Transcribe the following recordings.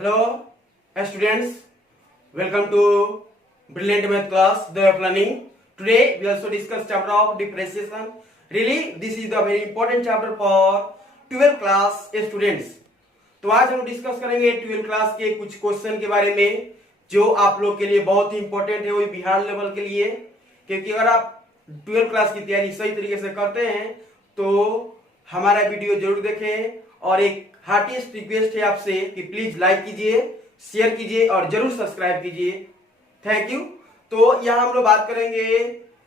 Hello, students. Welcome to Brilliant Math class. They are learning. Today we also discuss chapter of depreciation. Really, this is the very important chapter for 12th class students. तो आज हम discuss करेंगे 12th class के कुछ question के बारे में जो आप लोग के लिए बहुत ही इंपॉर्टेंट है, वो बिहार लेवल के लिए, क्योंकि अगर आप 12th क्लास की तैयारी सही तरीके से करते हैं तो हमारा वीडियो जरूर देखें। और एक हार्टिएस्ट रिक्वेस्ट है आपसे कि प्लीज लाइक कीजिए, शेयर कीजिए और जरूर सब्सक्राइब कीजिए। Thank you. तो यहाँ हम लोग बात करेंगे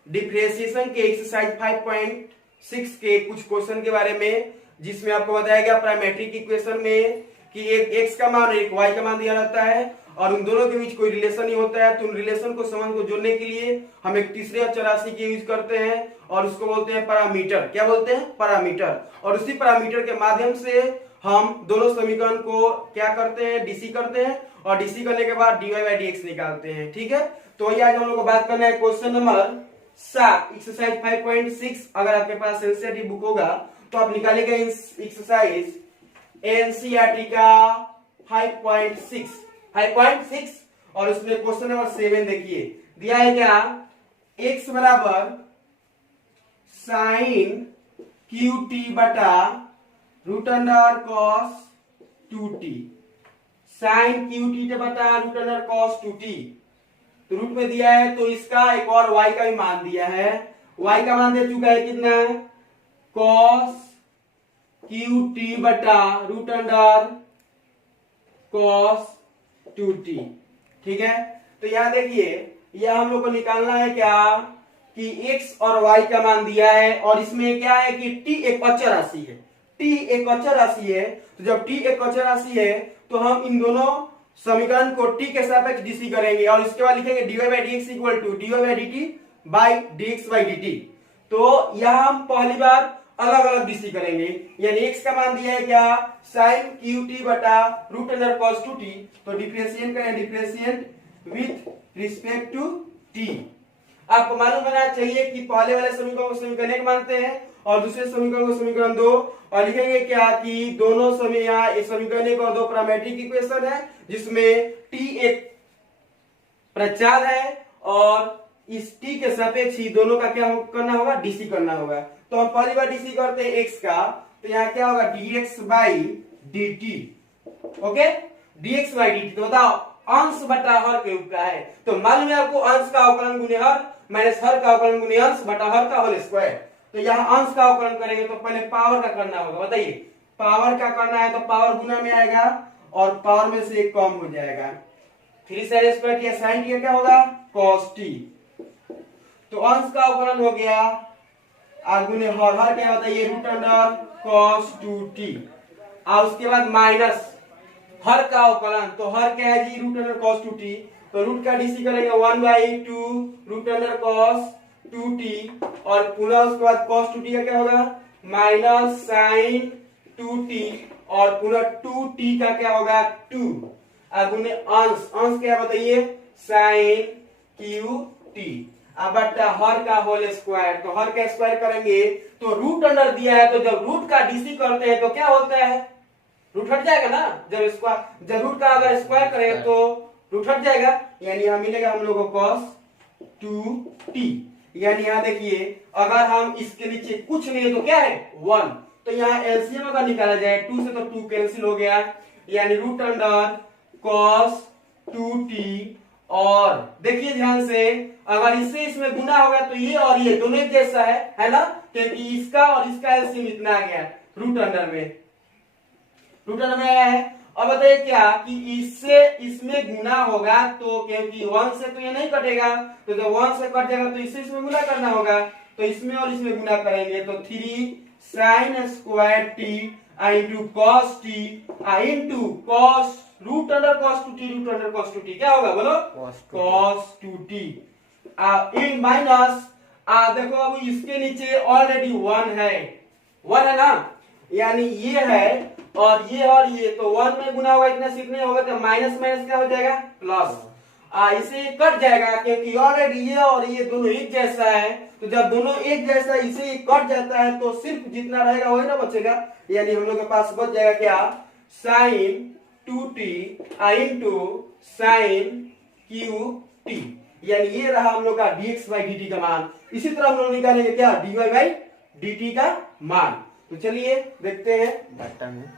डिफरेंशिएशन के एक्सरसाइज 5.6 के कुछ क्वेश्चन के बारे में, जिसमें आपको बताया गया पैरामीट्रिक इक्वेशन में कि एक x का मान और एक y का मान दिया रहता है और उन दोनों के बीच कोई रिलेशन नहीं होता है। तो उन रिलेशन को संबंध को जोड़ने के लिए हम एक तीसरे अचर राशि के यूज करते हैं और उसको बोलते हैं पैरामीटर। क्या बोलते हैं? पैरामीटर। और उसी पैरामीटर के माध्यम से हम दोनों समीकरण को क्या करते हैं? डीसी करते हैं और डीसी करने के बाद dy/dx निकालते हैं। ठीक है, तो ये आज हम लोग को बात करना है क्वेश्चन नंबर 7 एक्सरसाइज 5.6। अगर आपके पास एनसीईआरटी बुक होगा तो आप निकालेंगे एक्सरसाइज एनसीईआरटी का 5.6 और उसमें क्वेश्चन नंबर 7 देखिए दिया है क्या? x बराबर साइन QT बटा root under cos 2t। Sine QT बटा रूट अंडर कॉस 2t तो रूट में दिया है, तो इसका एक और y का भी मान दिया है। y का मान दे चुका है कितना? कॉस QT बटा रूट अंडर कॉस 2t। ठीक है, तो यहां देखिए यह हम लोग को निकालना है क्या कि x और y का मान दिया है और इसमें क्या है कि t एक अचर राशि है। t एक अचर राशि है, तो जब t एक अचर राशि है तो हम इन दोनों समीकरण को t के सापेक्ष डीसी करेंगे और इसके बाद लिखेंगे dy/dx equal to dy/dt by dx/dt। तो यहां हम पहली बार अलग अलग डीसी करेंगे, यानी x का मान दिया है क्या? साइन QT बटा रूट अंडर कॉस 2t। तो डिफरेंशिएट करें, differentiate with respect to t। आपको मालूम होना चाहिए कि पहले वाले समीकरण को समीकरण 1 मानते हैं और दूसरे समीकरण को समीकरण 2, और लिखेंगे क्या कि दोनों समीकरण 1 और 2 पैरामीट्रिक इक्वेशन है जिसमें t एक प्रचाल है और इस t के सापेक्ष ही दोनों का क्या करना होगा? डीसी करना होगा। तो हम पहली बार डीसी करते हैं x का, तो यहाँ क्या होगा? dx/dt। Okay, dx/dt। तो बताओ अंश बटा हर के रूप का है, तो मालूम है आपको अंश का अवकलन गुने हर माइनस हर का अवकलन गुने अंश बटा हर का होल स्क्वायर। तो यहाँ अंश का अवकलन करेंगे तो पहले पावर का करना होगा। बताइए, पावर का करना है तो पावर गुना में आएगा और पावर में से एक कम हो जाएगा। 3 sin स्क्वायर किया sin t क्या होगा? cos t। तो अंश का अवकलन हो गया गुने हर क्या बताइए? Root under cos 2t। और उसके बाद माइनस हर का अवकलन, तो हर क्या है जी? Root under cos 2t। तो रूट का डीसी करेंगे 1/2 रूट अंडर cos 2t और पुनः उसके बाद cos 2t का क्या होगा? माइनस sin 2t और पुनः 2t का क्या होगा? 2 गुने अंश क्या बताइए? sin QT बटा हर का होल स्क्वायर। तो हर का स्क्वायर करेंगे तो रूट अंडर दिया है, तो जब रूट का डीसी करते हैं तो क्या होता है? रूट हट जाएगा ना। जब रूट का अगर स्क्वायर करें तो रूट हट जाएगा, यानी यहाँ मिलेगा हम लोग को cos 2t। यानी यहाँ देखिए अगर हम इसके नीचे कुछ नहीं है तो क्या है? 1। तो यहाँ एलसीएम अगर निकाला जाए 2 से तो 2 कैंसिल हो गया, यानी रूट अंडर cos 2t। और देखिए ध्यान से, अगर इससे इसमें गुना होगा तो ये और ये दोनों एक जैसा है ना, क्योंकि इसका और इसका एलसीएम इतना आ गया रूट अंडर में आया है। अब बताइए क्या कि इससे इसमें गुना होगा, तो क्योंकि 1 से तो ये नहीं कटेगा, तो जब 1 से कट जाएगा तो इससे इसमें गुना करना होगा, तो इसमें और इसमें गुना करेंगे तो 3 sin square t into cos t into cos root under cos 2t क्या होगा? बोलो cos 2t इन माइनस देखो अब इसके नीचे ऑलरेडी 1 है ना, यानी ये है और ये तो 1 में गुना होगा, इतना सीखने होगा तो माइनस माइनस क्या हो जाएगा? प्लस। इसे कट जाएगा क्योंकि ऑलरेडी ये और ये दोनों एक जैसा है, तो जब दोनों एक जैसा इसे कट जाता है तो सिर्फ जितना रहेगा वही ना बचेगा, यानी हम लोग के पास बच जाएगा क्या? Sine 2t into sine Q T, यानी ये रहा हम लोग का dx बाई dt का मान। इसी तरह हम लोग निकालेंगे क्या, dy बाई dt का मान। तो चलिए देखते हैं बटन में।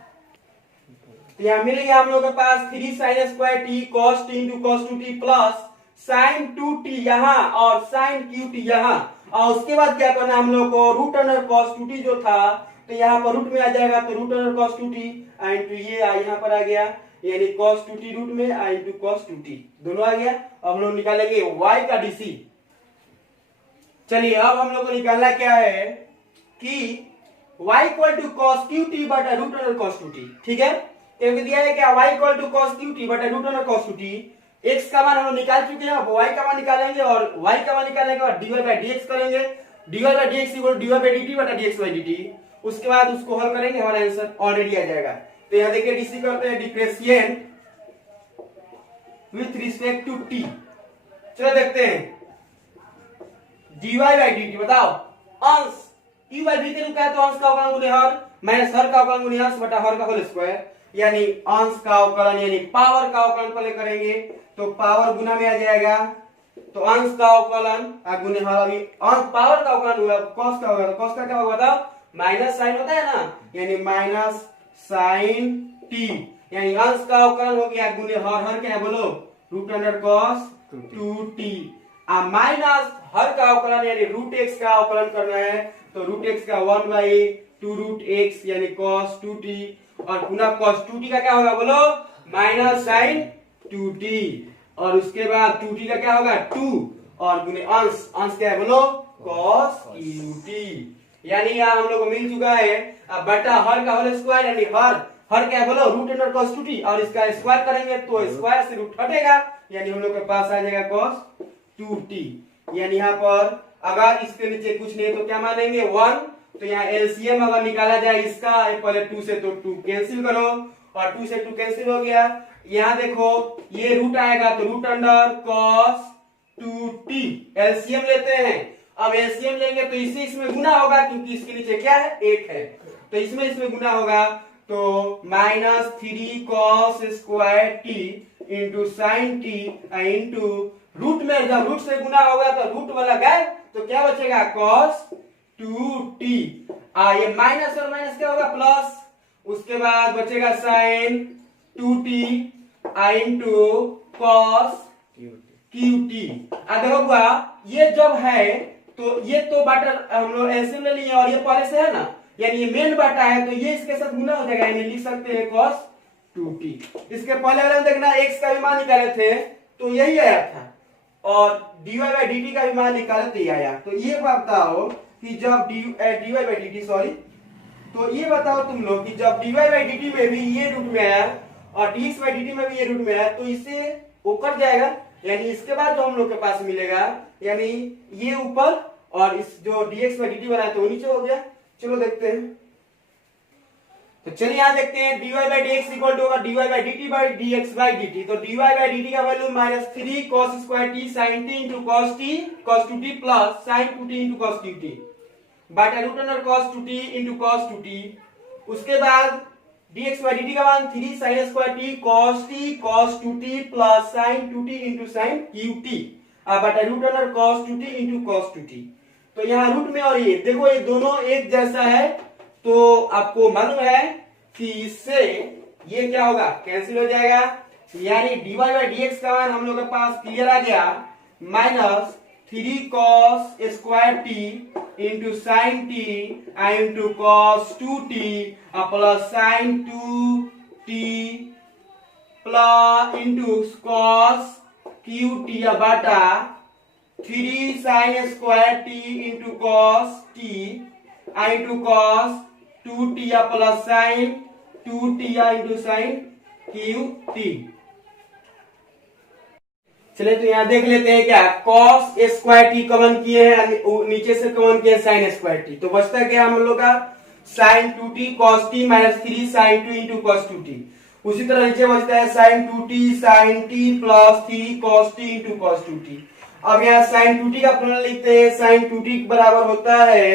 तो यहाँ मिल गया हम लोग के पास 3 sin square T cos t into cos 2t plus sin 2t यहाँ और sin qt यहाँ, और उसके बाद क्या करना हम लोग को, रूट अंडर cos 2t जो था तो यहाँ पर रूट में आ जाएगा, तो root under cos 2t into ये यहाँ पर आ गया, यानी cos 2t रूट में इंटू cos 2t दोनों आ गया। अब हम लोग निकालेंगे y का dc। चलिए अब हम लोग को निकालना क्या है कि y equal to cos qt बटा रूट अंडर cos 2t, ठीक है। क्योंकि दिया है क्या, y equal to cos qt बटा root under cos 2t, x का मान हम लोग निकाल चुके हैं, अब y का मान निकालेंगे और y का मान निकालने के बाद dy बाई dx करेंगे, dy by dx equal dy by dt बटा dx बाई dt, उसके बाद उसको हल करेंगे, हमारा आंसर ऑलरेडी आ जाएगा। तो यहाँ देखिए डीसी करते हैं differentiate with respect to t। चलो देखते हैं dy बाई dt, बताओ अंश u बाई v के रूप का है तो अंश का अवकलन गुणे हर माइनस हर का अवकलन गुणे अंश बटा हर का होल स्क्वायर, यानी अंश का अवकलन यानी पावर का अवकलन पहले करेंगे तो पावर गुना में आ जाएगा, तो अंश का अवकलन गुणे हर, अभी अंश पावर का अवकलन हुआ, cos का होगा, तो cos का क्या होगा बताओ, माइनस साइन होता है ना, यानी माइनस साइन टी, यानी अंश का अवकलन हो गया गुणे हर क्या है बोलो, root under cos 2t, minus हर का अवकलन यानी रूट एक्स का अवकलन करना है, तो रूट एक्स का 1 बाई 2 रूट एक्स यानी cos 2t, और पुनः cos 2t का क्या होगा बोलो, माइनस साइन 2t, और उसके बाद 2t का क्या होगा 2, और गुणे अंश, अंश क्या है बोलो cos qt, यानी यहाँ हम लोग को मिल चुका है बटा हर का होल स्क्वायर, यानी हर क्या है बोलो रूट अंडर cos 2t, और इसका स्क्वायर करेंगे तो स्क्वायर से रूट हटेगा, यानी हम लोग के पास आ जाएगा cos 2t। यानी यहाँ पर अगर इसके नीचे कुछ नहीं तो क्या मानेंगे 1, तो यहाँ एलसीएम अगर निकाला जाए इसका पहले 2 से, तो 2 कैंसिल करो और 2 से 2 कैंसिल हो गया। यहाँ देखो ये रूट आएगा तो root under cos 2t, LCM लेते हैं, अब एलसीएम लेंगे तो इसे इसमें गुना होगा क्योंकि इसके नीचे क्या है 1 है, तो इसमें गुना होगा, तो minus 3 cos square t into sine T into root में, जब रूट से गुना होगा तो रूट वाला गए तो क्या बचेगा cos 2t, ये माइनस और माइनस क्या होगा प्लस, उसके बाद बचेगा sign 2t into cos qt। देखो बुआ ये जब है तो ये तो बाटर हम लोग ऐसे ले लिए और ये पहले से है ना, यानी ये मेन बाटा है तो ये इसके साथ गुना हो जाएगा, यानी लिख सकते हैं cos 2t। इसके पहले वाले में देखना x का भी मान निकाले थे तो यही आया था, और dy बाई dt का भी मान निकाले तो ये आया। तो ये बताओ कि जब dy बाई dt सॉरी, तो ये बताओ तुम लोग कि जब dy बाई dt में भी ये रूट में आया और dx बाई dt में भी ये रूट में आया तो इसे वो कट जाएगा, यानी इसके बाद जो हम लोग के पास मिलेगा यानी ये ऊपर और इस जो dx बाई dt बनाया तो वो नीचे हो गया। चलो देखते हैं, तो चलिए यहाँ देखते हैं dy by dx equal to होगा dy by dt by dx by dt, तो dy बाई dt का value minus 3 cos square t sin t into cos 2t plus sin 2t into cos qt बटा root under cos 2t into cos 2t, उसके बाद dx by dt का मान 3 sin square t cos 2t plus sin 2t into sin qt बटा root under cos 2t into cos 2t। तो यहाँ root में और ये देखो ये दोनों एक जैसा है, तो आपको मालूम है कि इससे ये क्या होगा कैंसिल हो जाएगा, यानी dy बाई dx का मान हम लोग के पास क्लियर आ गया, minus 3 cos square t into sine T into cos 2t plus sign 2t plus into cos qt बटा 3 sin square t into cos t into cos 2t plus sign 2t into sign qt। चलिए तो यहाँ देख लेते हैं क्या, cos square t common किए हैं, नीचे से कॉमन किए sin स्क्वायर t, तो बचता है क्या हम लोग का sin 2t cos t minus 3 sin 2 into cos 2t, उसी तरह नीचे बचता है sin 2t sin t plus 3 cos t into cos 2t। अब यहाँ sin 2t का फॉर्मूला लिखते हैं, sin 2t बराबर होता है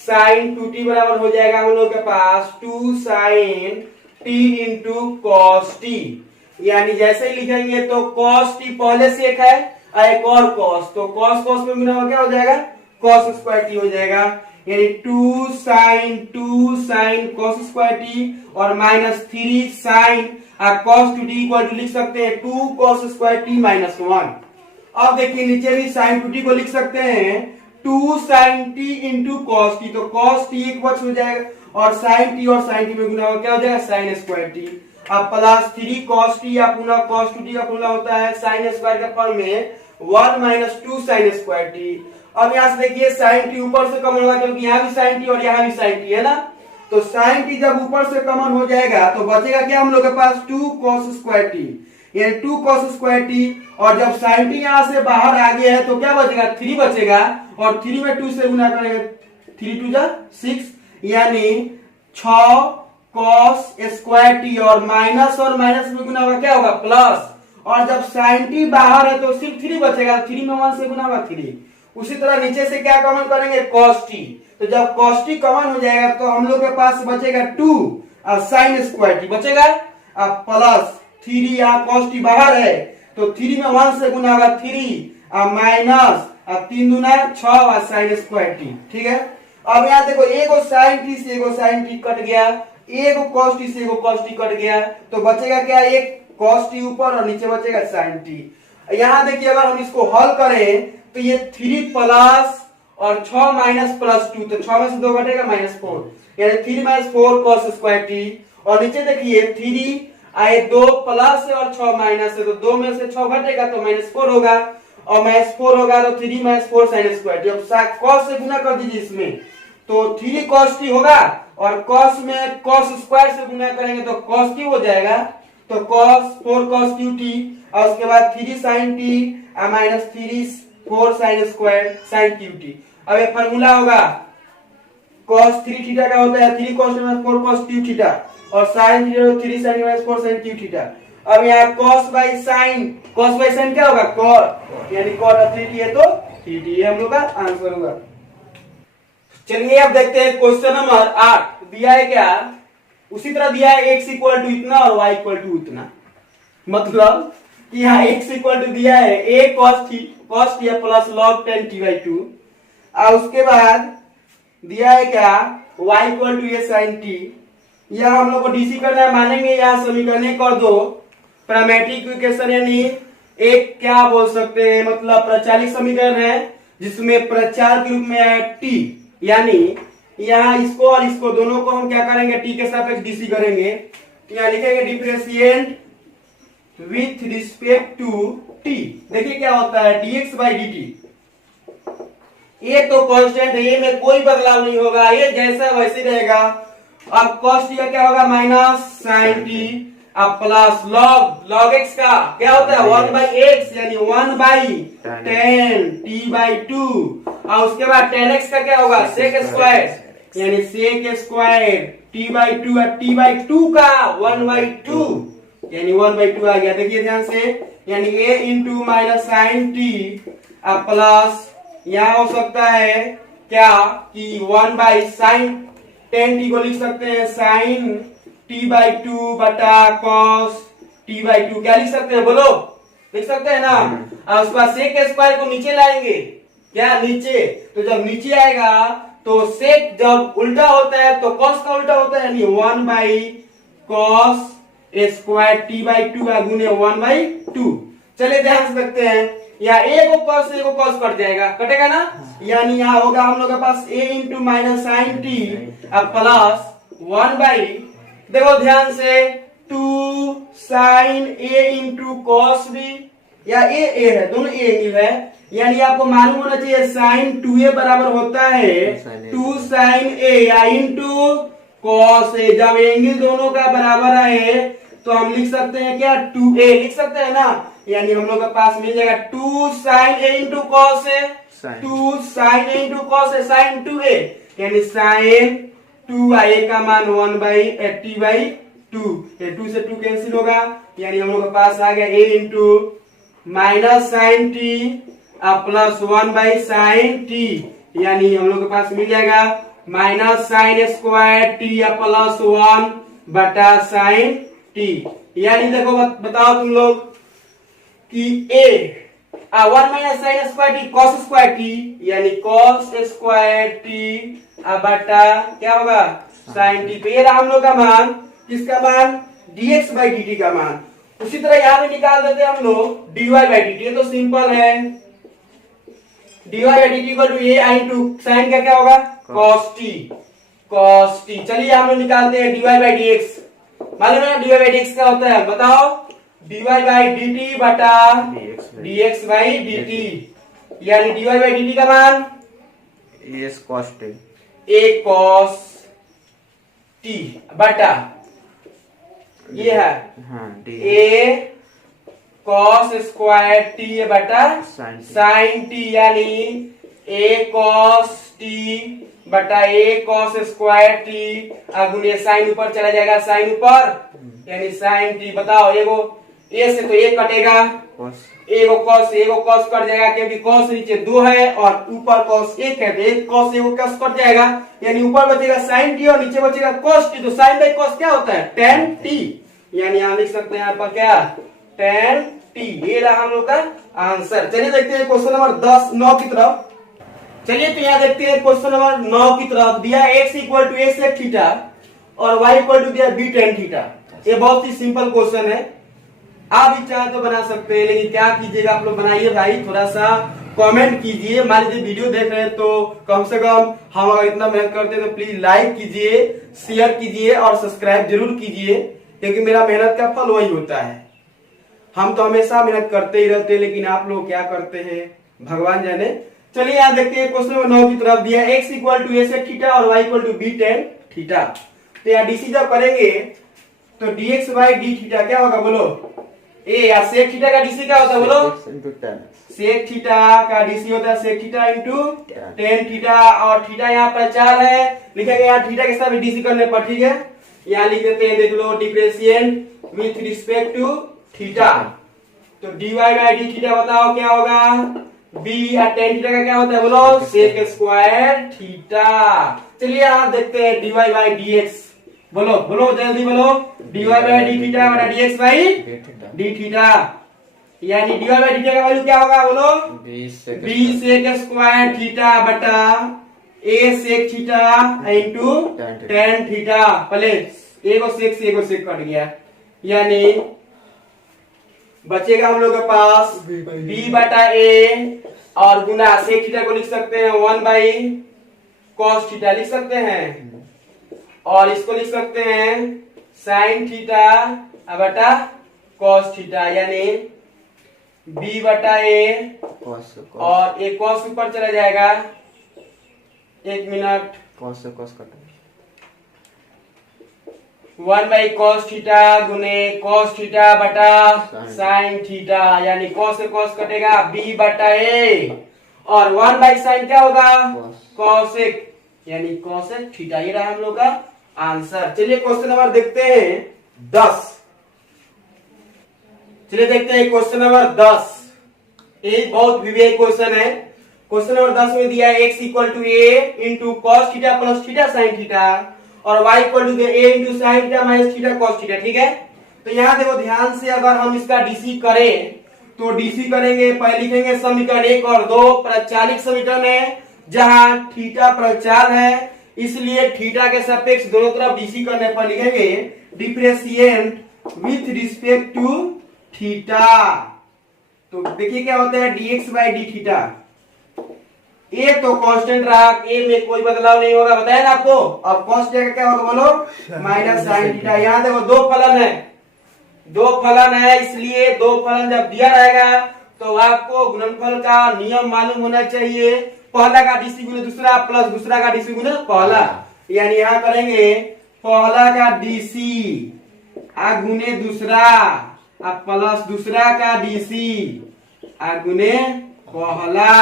sin 2t बराबर हो जाएगा हम लोग के पास 2 sin T into cos T, यानी जैसे ही लिखेंगे तो कॉस टी पहले से एक है और एक और कॉस, तो कॉस कॉस में गुना हुआ क्या हो जाएगा, कॉस स्क्वायर टी हो जाएगा, यानी two sine cos square t और minus 3 sine cos two t equal to लिख सकते हैं 2 कॉस स्क्वायर टी माइनस 1। अब देखिए नीचे भी साइन टू टी को लिख सकते हैं 2 sine T into cos T, तो कॉस टी एक वच हो जाएगा और साइन टी में गुना हुआ क्या हो जाएगा साइन स्क्वायर टी। अब प्लस 3 कॉस टी या पुनः कॉस टू टी का फॉर्मूला होता है साइन स्क्वायर के फॉर्म में 1 माइनस 2 साइन स्क्वायर टी। अब यहाँ से देखिए साइन टी ऊपर से कॉमन होगा क्योंकि यहाँ भी साइन टी और यहाँ भी साइन टी है ना, तो साइन टी जब ऊपर से कॉमन हो जाएगा तो बचेगा क्या हम लोग के पास 2 कॉस स्क्वायर टी, यानी 2 कॉस स्क्वायर टी, और जब साइन टी यहाँ से बाहर आ गया है तो क्या बचेगा 3 बचेगा, और 3 में 2 से गुना करेंगे 3 2 जा 6, यानी 6 कॉस स्क्वायर टी और माइनस में गुना होगा क्या होगा प्लस, और जब साइन टी बाहर है तो सिर्फ 3 बचेगा, 3 में 1 से गुना होगा 3। उसी तरह नीचे से क्या कॉमन करेंगे कॉस टी, तो जब कॉस टी कॉमन हो जाएगा तो हम लोग के पास बचेगा 2 और साइन स्क्वायर टी बचेगा, अब प्लस 3 यहाँ कॉस टी बाहर है तो 3 में 1 से गुना होगा 3 और माइनस 3 दूना 6 और साइन स्क्वायर टी, ठीक है। अब यहाँ देखो एगो साइन टी से एगो साइन टी कट गया, एगो कॉस टी से एगो कॉस टी कट गया, तो बचेगा क्या एक कॉस टी ऊपर और नीचे बचेगा साइन टी। यहाँ देखिए अगर हम इसको हल करें तो ये 3 प्लस और 6 माइनस प्लस 2, तो 6 में से 2 घटेगा माइनस 4, यानी 3 माइनस 4 कॉस स्क्वायर टी, और नीचे देखिए 3 आए 2 प्लस है और 6 माइनस है, तो 2 में से 6 घटेगा तो माइनस 4 होगा, और माइनस 4 होगा तो 3 माइनस 4 साइन स्क्वायर टी। अब कॉस से गुना कर दीजिए इसमें, तो 3 कॉस टी होगा और कॉस में कॉस स्क्वायर से गुना करेंगे तो कॉस क्यू हो जाएगा, तो कॉस 4 कॉस क्यू टी, और उसके बाद 3 sine T minus 3 4 sine square sine Q T. अब ये फार्मूला होगा cos 3 थीटा का होता है 3 cos minus 4 cos Q theta, और sin theta 3 sin minus 4 sin Q theta. अब यहाँ cos बाई sin क्या होगा cot, यानी cot 3t है तो 3t, ये हम लोग का आंसर होगा। चलिए अब देखते हैं क्वेश्चन नंबर 8 दिया है क्या, उसी तरह दिया है x इक्वल टू इतना और y इक्वल टू उतना, मतलब कि यहाँ x इक्वल टू दिया है a cos t plus log 10 t by 2, और उसके बाद दिया है क्या y equal to a sin t, यह हम लोग को डीसी करना है, मानेंगे यहाँ समीकरण 1 और 2 पैरामेट्रिक इक्वेशन, यानी एक क्या बोल सकते हैं मतलब प्रचालित समीकरण है जिसमें प्रचार के रूप में है t, यानी यहाँ इसको और इसको दोनों को हम क्या करेंगे t के सापेक्ष डीसी करेंगे, तो यहाँ लिखेंगे differentiate with respect to t। देखिए क्या होता है dx बाई dt, ये तो कांस्टेंट है, ये में कोई बदलाव नहीं होगा, ये जैसा वैसे रहेगा। अब cos t का क्या होगा माइनस sin t, अब प्लस log x का क्या होता है 1 बाई एक्स, यानी 1 बाई 10 t बाई 2, और उसके बाद 10x का क्या होगा sec स्क्वायर, यानी sec स्क्वायर t बाई 2, और t बाई 2 का 1 बाई 2, यानी 1 बाई 2 आ गया। देखिए ध्यान से, यानी a into minus sine T अब प्लस यहाँ हो सकता है क्या कि 1 बाई साइन 10 टी को लिख सकते हैं साइन टी बाई 2 बटा कॉस टी बाई 2, क्या लिख सकते हैं बोलो, लिख सकते हैं ना। और उसके बाद सेक स्क्वायर को नीचे लाएंगे, क्या नीचे, तो जब नीचे आएगा तो सेक जब उल्टा होता है तो कॉस का उल्टा होता है, यानी 1 by cos square T by 2 का गुने 1 बाई 2। चलिए ध्यान से देखते हैं, या a को cos से a को cos कट जाएगा, कटेगा ना, यानी यहाँ होगा हम लोग के पास a into minus sine T अब प्लस 1 बाई, देखो ध्यान से 2 sine a into cos b, या a है दोनों a एंगल है, यानी आपको मालूम होना चाहिए साइन 2a बराबर होता है 2 साइन a या इंटू कॉस a। जब एंगल दोनों का बराबर है तो हम लिख सकते हैं क्या 2a लिख सकते हैं ना, यानी हम लोग के पास मिल जाएगा 2 sine a into cos a, 2 sine a into cos a sine 2a, यानी साइन 2a का मान 1 बाई t बाई 2, ये 2 से 2 कैंसिल होगा, यानी हम लोग के पास आ गया a into minus sine t अब प्लस 1 बाई साइन t, यानी हम लोग के पास मिल जाएगा माइनस साइन स्क्वायर t या प्लस 1 बटा साइन टी। यानी देखो बताओ तुम लोग कि ए 1 minus sine square T cos square T, यानी कॉस स्क्वायर टी बटा क्या होगा साइन टी। तो ये रहा हम लोग का मान, किसका मान, dx बाई dt का मान। उसी तरह यहां पे निकाल देते हैं हम लोग dy बाई dt। ये तो सिंपल है, dy by dt equal to a into sine का क्या होगा cos t, cos t। चलिए हम लोग निकालते हैं dy बाई dx। मालूम है dy बाई dx क्या होता है, बताओ, dy बाई dt बटा dx बाई dt, यानी dy बाई dt का मान a cos t, a cos t बटा ये है हाँ a cos स्क्वायर t बटा साइन t, यानी a cos t बटा a cos स्क्वायर t गुने साइन ऊपर चला जाएगा, साइन ऊपर यानी साइन t। बताओ एगो a से तो a कटेगा, एगो cos कट जाएगा क्योंकि cos नीचे 2 है और ऊपर cos 1 है, तो एक cos एगो cos कट जाएगा, यानी ऊपर बचेगा sin t और नीचे बचेगा cos t। तो sin बाई cos क्या होता है tan t, यानी हम लिख सकते हैं यहाँ पर क्या tan t। ये रहा हम लोग का आंसर। चलिए देखते हैं क्वेश्चन नंबर 9 की तरफ। चलिए तो यहाँ देखते हैं क्वेश्चन नंबर 9 की तरफ। दिया x equal to a sec theta और y इक्वल टू दिया b tan थीटा। ये बहुत ही सिंपल क्वेश्चन है, आप भी चाहे तो बना सकते हैं, लेकिन क्या कीजिएगा आप लोग बनाइए भाई, थोड़ा सा कमेंट कीजिए। मान लीजिए वीडियो देख रहे हैं तो कम से कम हम अगर इतना मेहनत करते हैं तो प्लीज लाइक कीजिए, शेयर कीजिए और सब्सक्राइब जरूर कीजिए, क्योंकि मेरा मेहनत का फल वही होता है। हम तो हमेशा मेहनत करते ही रहते हैं, लेकिन आप लोग क्या करते हैं भगवान जाने। चलिए यहाँ देखते हैं क्वेश्चन नंबर 9 की तरफ। दिया x equal to a sec theta और y equal to b tan theta. तो यहाँ डीसी जब करेंगे तो dx बाई डी थीटा क्या होगा बोलो, ए या सेक थीटा का डीसी क्या होता है बोलो, सेक थीटा का डीसी होता है sec theta into tan theta, और थीटा यहाँ पर 4 है, लिखेंगे यहाँ थीटा के साथ डीसी करने पर, ठीक है। यहाँ लिख देते हैं, देख लो, differentiate with respect to theta. तो dy बाई डी थीटा बताओ क्या होगा, b या टेन थीटा का क्या होता है बोलो, सेक स्क्वायर थीटा। चलिए यहाँ देखते हैं dy बाई dx, बोलो बोलो जल्दी बोलो, dy बाई डी थीटा बटा dx बाई डी थीटा, यानी dy बाई डी थीटा का वैल्यू क्या होगा बोलो, b सेक स्क्वायर थीटा बटा a sec theta into tan theta. पहले एगो सेक से एगो सेक कट गया, यानी बचेगा हम लोग के पास b बटा a और गुना सेक थीटा को लिख सकते हैं 1 बाई cos थीटा लिख सकते हैं, और इसको लिख सकते हैं साइन थीटा बटा cos थीटा, यानी b बटा a और एक cos ऊपर चला जाएगा, एक मिनट, cos से cos cut 1 by cos theta गुने cos थीटा बटा साइन थीटा, यानी cos से cos कटेगा b बटा a और 1 बाई साइन क्या होगा cosec, यानी cosec थीटा। ये रहा हम लोग का आंसर। चलिए क्वेश्चन नंबर देखते हैं 10। चलिए देखते हैं क्वेश्चन नंबर 10। एक बहुत विवेक क्वेश्चन है। क्वेश्चन नंबर 10 में दिया है x equal to a into cos theta plus theta sine theta और y equal to a into sine theta minus theta cos theta, ठीक है। तो यहाँ देखो ध्यान से, अगर हम इसका डीसी करें तो डीसी करेंगे, पहले लिखेंगे समीकरण 1 और 2 प्रचालित समीकरण है, जहां थीटा प्रचाल है, इसलिए थीटा के सापेक्ष दोनों तरफ डीसी करने पर लिखेंगे differentiate with respect to theta. तो देखिए क्या होता है dx by D theta, a तो कांस्टेंट रहा, ए में कोई बदलाव नहीं होगा, बताया ना आपको। अब cos थीटा का क्या होगा बोलो, माइनस साइन थीटा। यहाँ देखो दो फलन है, इसलिए दो फलन जब दिया रहेगा तो आपको गुणनफल का नियम मालूम होना चाहिए, पहला का डीसी गुने दूसरा प्लस दूसरा का डीसी गुने पहला, यानी यहाँ करेंगे पहला का डीसी गुने दूसरा प्लस दूसरा का डीसी गुने पहला।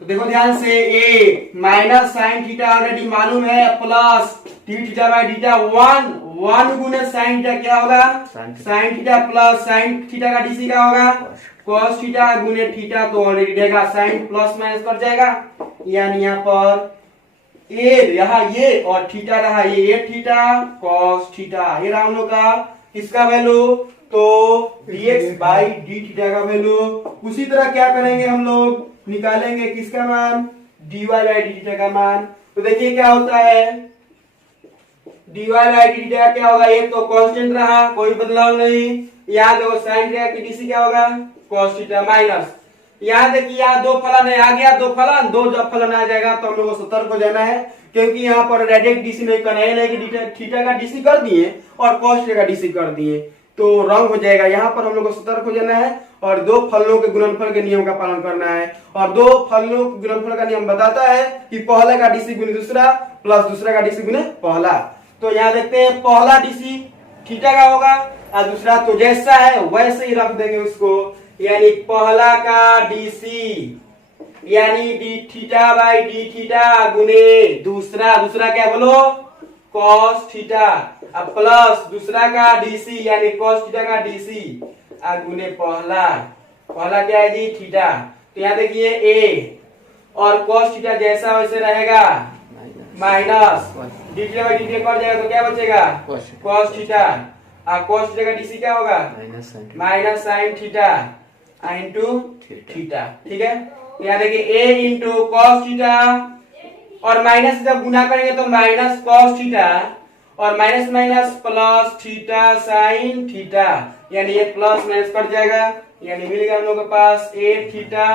तो देखो ध्यान से, ए माइनस साइन थीटा ऑलरेडी मालूम है, plus T theta by theta 1 गुने साइन थीटा क्या होगा sine theta plus sine theta का डीसी क्या होगा cos थीटा गुने थीटा, तो ऑलरेडी रहेगा साइन प्लस माइनस कर जाएगा, यानी यहाँ पर ए यहाँ ये और थीटा रहा ये थीटा कॉस थीटा, ये रहा हम लोग का किसका वैल्यू, तो dx बाई डी थीटा का वैल्यू। उसी तरह क्या करेंगे हम लोग, निकालेंगे किसका मान, dy बाई डी थीटा का मान। तो देखिए क्या होता है, dy बाई डी थीटा क्या होगा, ये तो कांस्टेंट रहा, कोई बदलाव नहीं। यहाँ देखो साइन थीटा की डीसी क्या होगा, cos थीटा माइनस, यहाँ देखिए यहाँ दो फलन है, आ गया दो फलन, दो जब फलन आ जाएगा तो हम लोग को सतर्क हो जाना है, क्योंकि यहाँ पर डायरेक्ट डीसी नहीं करना है, लेकिन थीटा का डीसी कर दिए और cos थीटा का डीसी कर दिए तो रंग हो जाएगा। यहाँ पर हम लोग को सतर्क हो जाना है और दो फलनों के गुणनफल के नियम का पालन करना है। और दो फलनों के गुणनफल का नियम बताता है कि पहले का डीसी गुने दूसरा प्लस दूसरा का डीसी गुने पहला। तो यहाँ देखते हैं पहला डीसी थीटा का होगा और दूसरा तो जैसा है वैसे ही रख देंगे उसको, यानी पहला का डीसी यानी D theta by D theta गुने दूसरा, दूसरा क्या बोलो, cos थीटा, अब प्लस दूसरा का डीसी यानी cos थीटा का डीसी गुने पहला, पहला क्या है जी थीटा। तो यहाँ देखिए a और cos थीटा जैसा वैसे रहेगा minus D theta by D theta cut जाएगा तो क्या बचेगा, cos थीटा, और cos थीटा का डीसी क्या होगा, minus sine theta into theta. ठीक है, यहाँ देखिए a इंटू कॉस थीटा और माइनस जब गुना करेंगे तो माइनस कॉस थीटा और minus minus plus theta sine theta, यानी ये प्लस माइनस कट जाएगा, यानी मिल गया हम लोग के पास a थीटा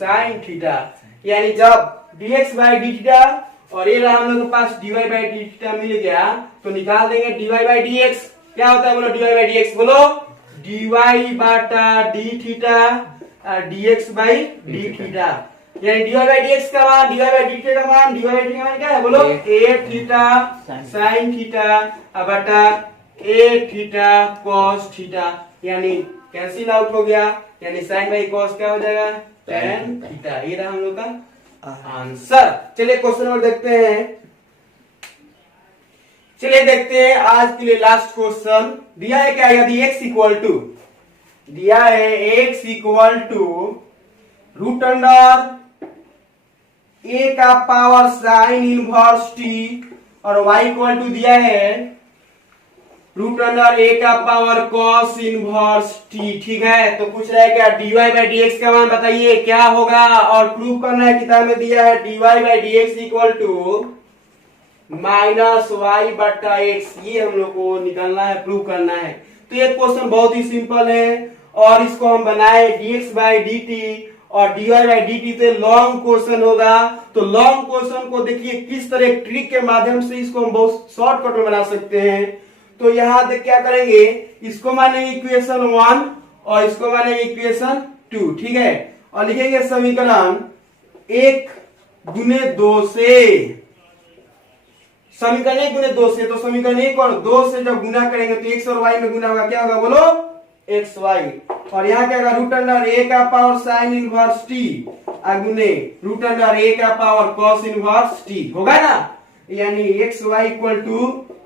साइन थीटा। यानी जब dx बाई डी थीटा और ये रहा हम लोग के पास dy बाई डी थीटा मिल गया तो निकाल देंगे dy बाई dx। क्या होता है बोलो dy बाई dx, बोलो dy Bata D theta dx by D theta, यानी dy बाई dx का मान dy बाई डी थीटा का मान, dy बाई डी का मान क्या है बोलो a थीटा साइन थीटा बटा a थीटा cos थीटा, यानी कैंसिल आउट हो गया, यानी साइन बाई cos क्या हो जाएगा tan थीटा। ये रहा हम लोग का आंसर। चलिए क्वेश्चन नंबर देखते हैं, चलिए देखते हैं आज के लिए लास्ट क्वेश्चन। दिया है क्या, यदि x इक्वल टू, दिया है x equal to root under a का पावर साइन इनवर्स t और y इक्वल टू दिया है रूट अंडर a का पावर cos इनवर्स t। ठीक है, तो पूछ रहा है क्या dy बाई dx का मान बताइए क्या होगा, और प्रूव करना है, किताब में दिया है dy by dx equal to minus Y बटा एक्स, ये हम लोग को निकालना है, प्रूव करना है। तो ये क्वेश्चन बहुत ही सिंपल है और इसको हम बनाए dx बाई dt और dy बाई dt से लॉन्ग क्वेश्चन होगा। तो लॉन्ग क्वेश्चन को देखिए किस तरह ट्रिक के माध्यम से इसको हम बहुत शॉर्टकट में बना सकते हैं। तो यहाँ देख क्या करेंगे, इसको मानेंगे इक्वेशन 1 और इसको मानेंगे इक्वेशन 2। ठीक है, और लिखेंगे समीकरण 1 गुने 2 से, समीकरण 1 गुने 2 से, तो समीकरण 1 और 2 से जब गुना करेंगे तो x और y में गुना होगा, क्या होगा बोलो एक्स वाई, और यहाँ क्या होगा रूट अंडर a का पावर साइन इनवर्स t गुने रूट अंडर a का पावर कॉस इनवर्स t होगा ना, यानी एक्स वाई इक्वल टू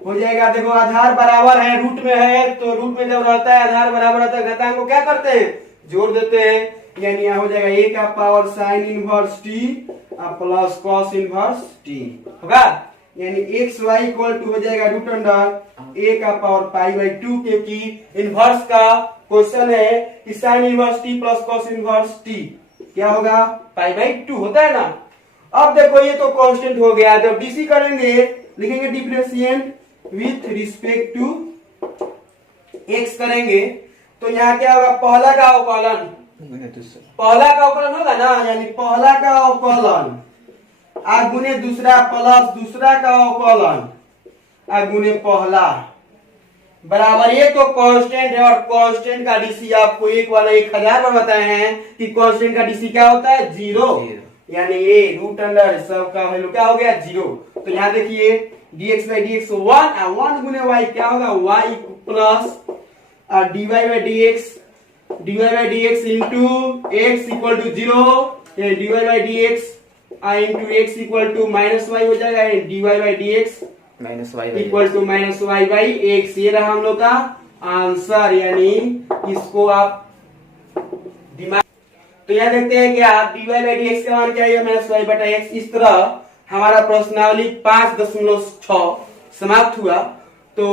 हो जाएगा। देखो आधार बराबर है, रूट में है तो रूट में जब रहता है आधार बराबर रहता है घातांक को क्या करते हैं जोड़ देते हैं, यानी यहाँ हो जाएगा a का power sine inverse t plus cos inverse t होगा, यानी एक्स वाई इक्वल टू हो जाएगा रूट अंडर a का पावर पाई बाई 2, क्योंकि इनवर्स का क्वेश्चन है कि sign inverse t plus cos inverse t क्या होगा पाई बाई 2 होता है ना। अब देखो ये तो कांस्टेंट हो गया, जब डीसी करेंगे लिखेंगे differentiate with respect to x करेंगे तो यहाँ क्या होगा पहला का अवकलन, पहला का अवकलन होगा ना, यानी पहला का अवकलन गुने दूसरा प्लस दूसरा का अवकलन गुने पहला बराबर, ये तो कांस्टेंट है और कांस्टेंट का डीसी आपको एक वाला 1000 बार बताए हैं कि कांस्टेंट का डीसी क्या होता है 0, यानी ये रूट अंडर सब का वैल्यू क्या हो गया 0। तो यहाँ देखिए dx बाई dx 1 गुने y क्या होगा y plus dy by dx into x equal to 0, dy by dx into x equal to minus Y हो जाएगा, dy by dx minus Y equal to minus Y by X, ये रहा हम लोग का आंसर, यानी इसको आप दिमाग। तो यहाँ देखते हैं क्या dy बाई dx का मान क्या है माइनस वाई बटा एक्स, इस तरह हमारा प्रश्नावली 5.6 समाप्त हुआ। तो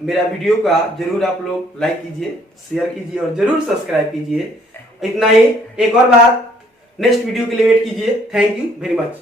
मेरा वीडियो का जरूर आप लोग लाइक कीजिए, शेयर कीजिए और जरूर सब्सक्राइब कीजिए। इतना ही। एक और बात, नेक्स्ट वीडियो के लिए वेट कीजिए। Thank you very much.